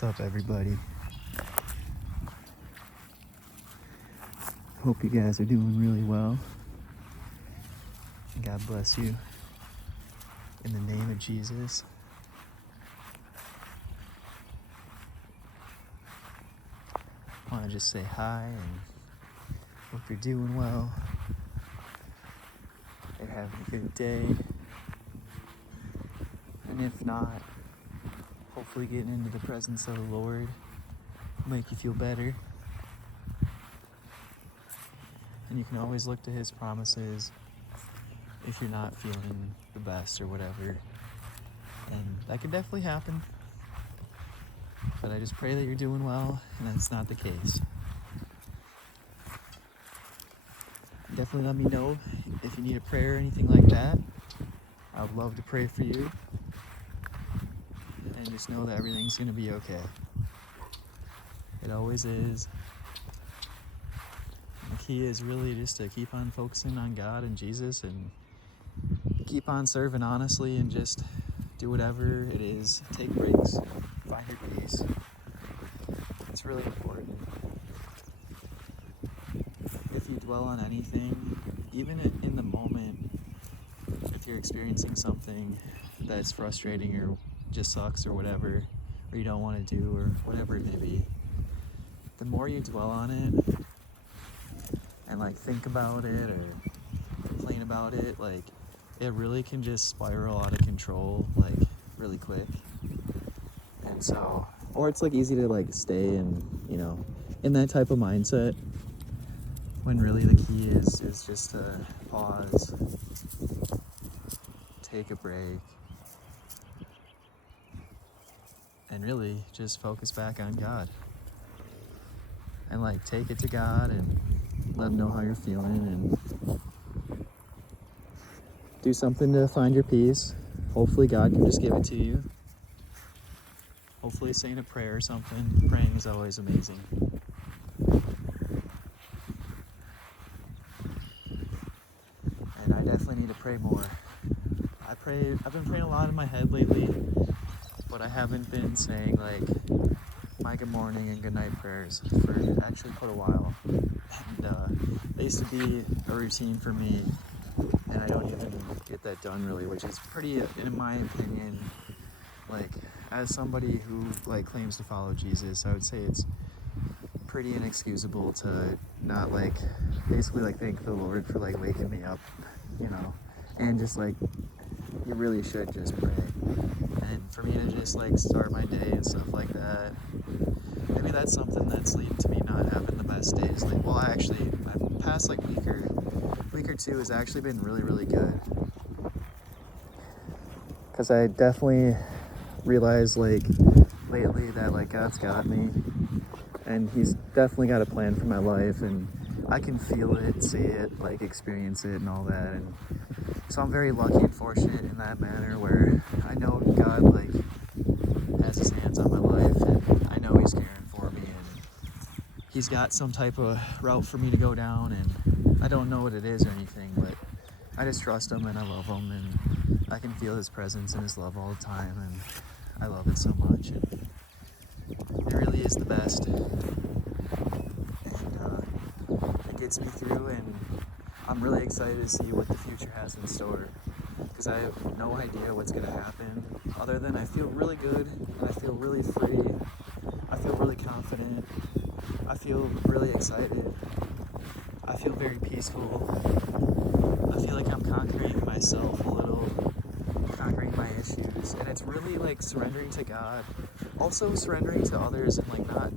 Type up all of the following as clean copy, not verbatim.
What's up, everybody? Hope you guys are doing really well. God bless you. In the name of Jesus. I want to just say hi and hope you're doing well. You're having a good day. And if not, hopefully getting into the presence of the Lord will make you feel better. And you can always look to His promises if you're not feeling the best or whatever. And that could definitely happen. But I just pray that you're doing well, and that's not the case. Definitely let me know if you need a prayer or anything like that. I would love to pray for you. And just know that everything's going to be okay. It always is. And the key is really just to keep on focusing on God and Jesus and keep on serving honestly and just do whatever it is. Take breaks. Find your peace. It's really important. If you dwell on anything, even in the moment, if you're experiencing something that's frustrating or just sucks or whatever, or you don't want to do or whatever it may be, the more you dwell on it and think about it or complain about it, it really can just spiral out of control really quick. And so, or it's easy to stay in that type of mindset, when really the key is just to pause, take a break, and really just focus back on God. And take it to God and let Him know how you're feeling and do something to find your peace. Hopefully God can just give it to you. Hopefully saying a prayer or something. Praying is always amazing. And I definitely need to pray more. I've been praying a lot in my head lately, but I haven't been saying my good morning and good night prayers for actually quite a while. And they used to be a routine for me, and I don't even get that done really, which is pretty, in my opinion, as somebody who claims to follow Jesus, I would say it's pretty inexcusable to not basically thank the Lord for waking me up, and just you really should just pray. And for me to just start my day and stuff like that, maybe that's something that's leading to me not having the best days. My past week or two has actually been really, really good. Because I definitely realized lately that God's got me, and He's definitely got a plan for my life, and I can feel it, see it, experience it and all that. And so I'm very lucky and fortunate in that manner where I know God has His hands on my life, and I know He's caring for me, and He's got some type of route for me to go down, and I don't know what it is or anything, but I just trust Him and I love Him, and I can feel His presence and His love all the time, and I love it so much, and it really is the best. And it gets me through, and I'm really excited to see what the future has in store, because I have no idea what's going to happen, other than I feel really good, and I feel really free, I feel really confident, I feel really excited, I feel very peaceful, I feel I'm conquering myself a little, conquering my issues, and it's really surrendering to God, also surrendering to others, and not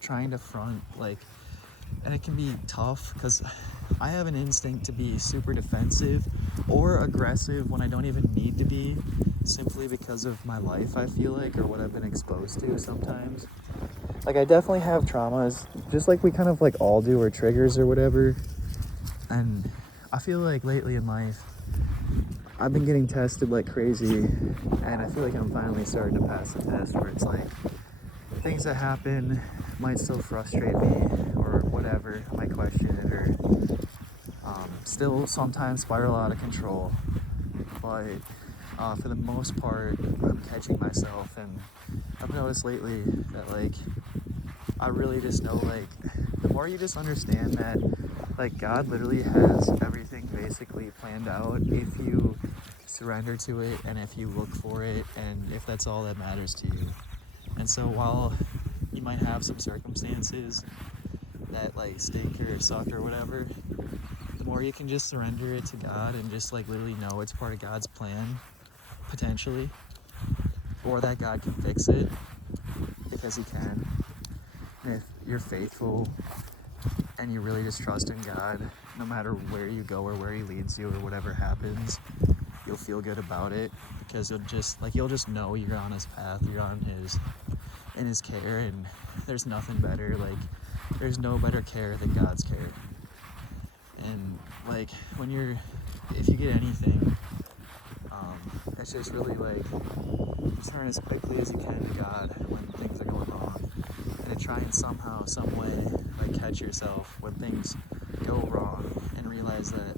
trying to front, and it can be tough because I have an instinct to be super defensive or aggressive when I don't even need to be, simply because of my life, I feel or what I've been exposed to sometimes. I definitely have traumas, just we kind of all do, or triggers or whatever, and I feel lately in life, I've been getting tested like crazy, and I feel I'm finally starting to pass the test, where it's things that happen might still frustrate me or whatever, I might question it, or still sometimes spiral out of control, but for the most part, I'm catching myself, and I've noticed lately that like I really just know like the more you just understand that like God literally has everything basically planned out if you surrender to it and if you look for it and if that's all that matters to you. And so while you might have some circumstances that like stink or suck or whatever, the more you can just surrender it to God and just like literally know it's part of God's plan, potentially, or that God can fix it because He can. And if you're faithful and you really just trust in God, no matter where you go or where He leads you or whatever happens, you'll feel good about it because you'll just know you're on His path, you're in His care, and there's nothing better. Like there's no better care than God's care. And like if you get anything, it's just really like turn as quickly as you can to God when things are going wrong, and to try and somehow, some way, like catch yourself when things go wrong, and realize that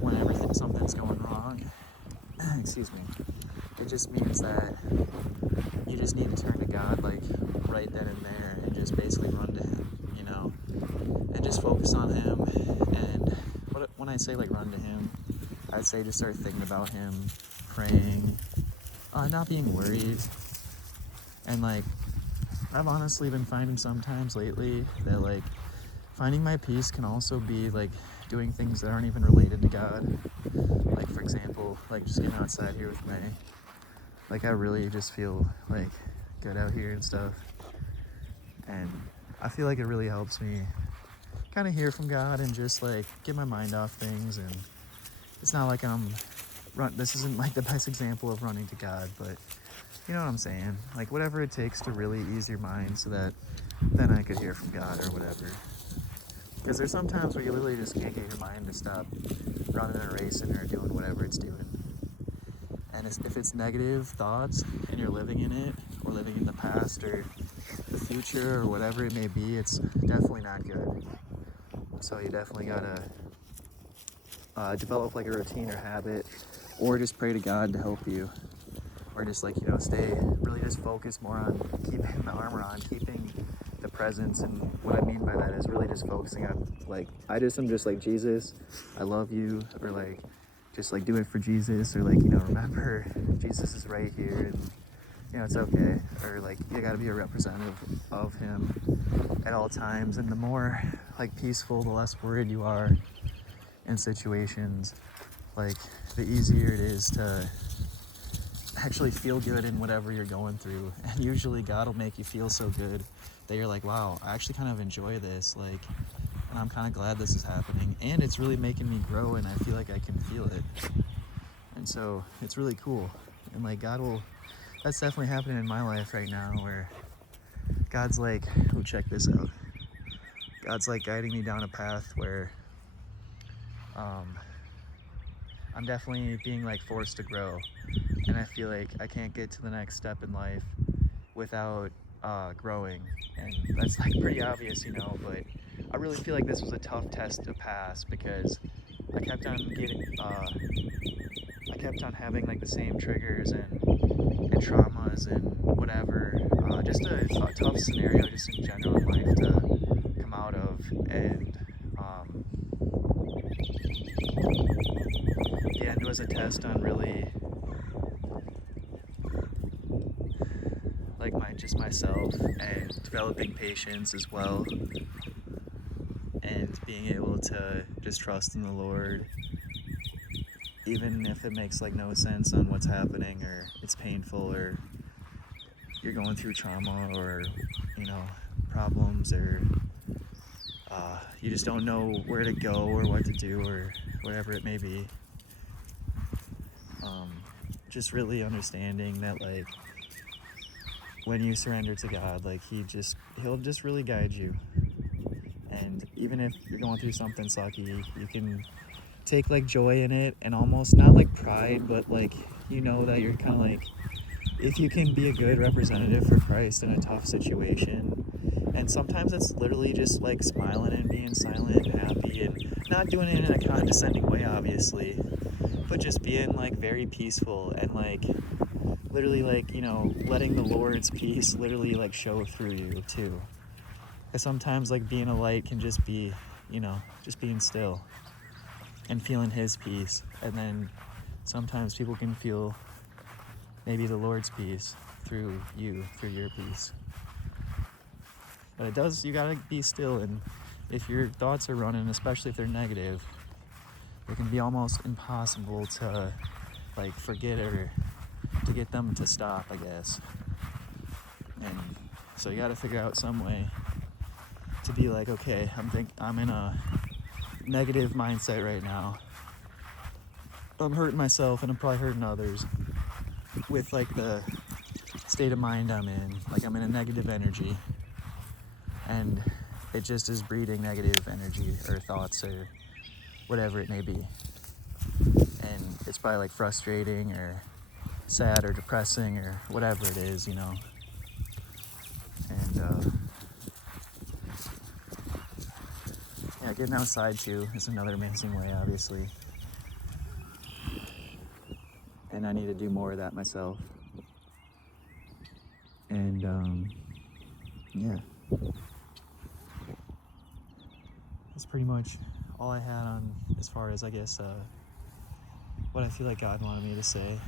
whenever something's going wrong, excuse me, it just means that you just need to turn to God like right then and there, and just basically run to Him, and just focus on Him. And when I say like run to Him, I'd say just start thinking about Him, praying, not being worried. And like I've honestly been finding sometimes lately that like finding my peace can also be like doing things that aren't even related to God. Like for example, like just getting outside here with May. Like I really just feel like good out here and stuff, and I feel like it really helps me kind of hear from God and just like get my mind off things. And it's not like this isn't like the best example of running to God, but you know what I'm saying, like whatever it takes to really ease your mind so that then I could hear from God or whatever. Because there's some times where you literally just can't get your mind to stop running or racing or doing whatever it's doing. And if it's negative thoughts and you're living in it, or living in the past or the future or whatever it may be, it's definitely not good. So you definitely gotta develop like a routine or habit, or just pray to God to help you, or just like stay really just focus more on keeping the armor on, keeping the presence. And what I mean by that is really just focusing on like I'm just like, Jesus, I love you, or like just like do it for Jesus, or like remember Jesus is right here, and it's okay, or like you got to be a representative of Him at all times. And the more like peaceful, the less worried you are in situations, like the easier it is to actually feel good in whatever you're going through. And usually God will make you feel so good that you're like, wow, I actually kind of enjoy this, like, and I'm kind of glad this is happening, and it's really making me grow, and I feel like I can feel it. And so it's really cool. And like that's definitely happening in my life right now, where God's like, oh, check this out, God's like guiding me down a path where I'm definitely being like forced to grow, and I feel like I can't get to the next step in life without growing. And that's like pretty obvious, but I really feel like this was a tough test to pass, because I kept on having like the same triggers and traumas and whatever, just a tough scenario just in general in life to come out of. And the end was a test on really like myself, and developing patience as well, and being able to just trust in the Lord, even if it makes like no sense on what's happening, or it's painful, or you're going through trauma, or problems, or you just don't know where to go or what to do or whatever it may be. Just really understanding that like when you surrender to God, like He'll just really guide you. And even if you're going through something sucky, you can take like joy in it, and almost not like pride, but like that you're kind of like, if you can be a good representative for Christ in a tough situation. And sometimes it's literally just like smiling and being silent and happy, and not doing it in a condescending way, obviously, but just being like very peaceful and like literally like, you know, letting the Lord's peace literally like show through you too. Because sometimes like being a light can just be, you know, just being still and feeling his peace. And then sometimes people can feel maybe the Lord's peace through you, through your peace. But it does, you gotta be still, and if your thoughts are running, especially if they're negative, it can be almost impossible to like forget or to get them to stop, I guess. And so you gotta figure out some way to be like, okay, I'm in a negative mindset right now. I'm hurting myself and I'm probably hurting others with like the state of mind I'm in. Like I'm in a negative energy, and it just is breeding negative energy or thoughts or whatever it may be. And it's probably like frustrating or sad or depressing or whatever it is, you know. And yeah, getting outside too is another amazing way, obviously. And I need to do more of that myself. And yeah, that's pretty much all I had on as far as, I guess, what I feel like God wanted me to say.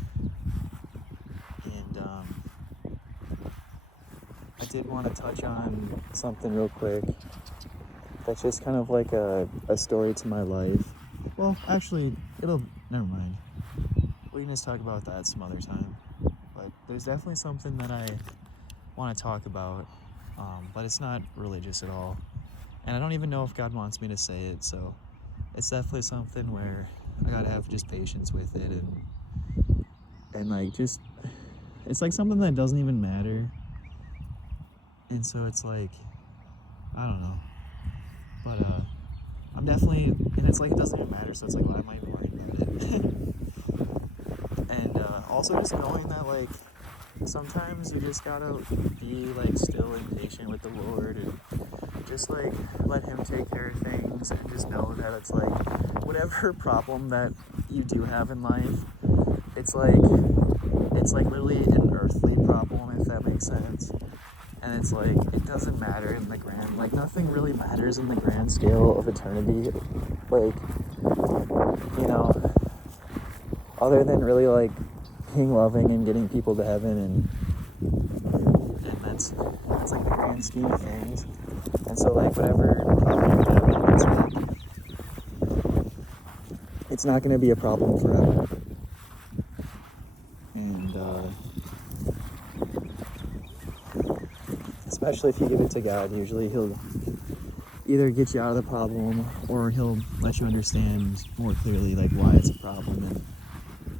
And I did want to touch on something real quick that's just kind of like a story to my life. Well, actually, never mind. We can just talk about that some other time. But there's definitely something that I want to talk about, but it's not religious at all. And I don't even know if God wants me to say it, so it's definitely something where I gotta have just patience with it, and like just, it's like something that doesn't even matter. And so it's like, I don't know. But I'm definitely, and it's like it doesn't even matter, so it's like, why am I even worrying about it? And also just knowing that like sometimes you just gotta be like still and patient with the Lord, and just like let him take care of things, and just know that it's like whatever problem that you do have in life, it's like literally an earthly problem, if that makes sense. And it's like, it doesn't matter in the grand, like nothing really matters in the grand scale of eternity, like, you know, other than really like being loving and getting people to heaven, and that's like the grand scheme of things. And so like whatever problem you have, it's not going to be a problem forever. And especially if you give it to God, usually he'll either get you out of the problem, or he'll let you understand more clearly like why it's a problem and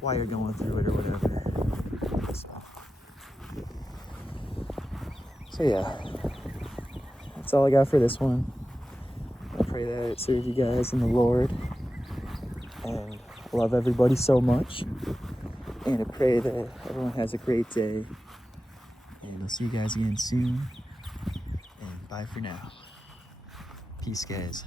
why you're going through it or whatever. So yeah, that's all I got for this one. I pray that it served you guys in the Lord, and I love everybody so much, and I pray that everyone has a great day, and I'll see you guys again soon, and bye for now. Peace, guys.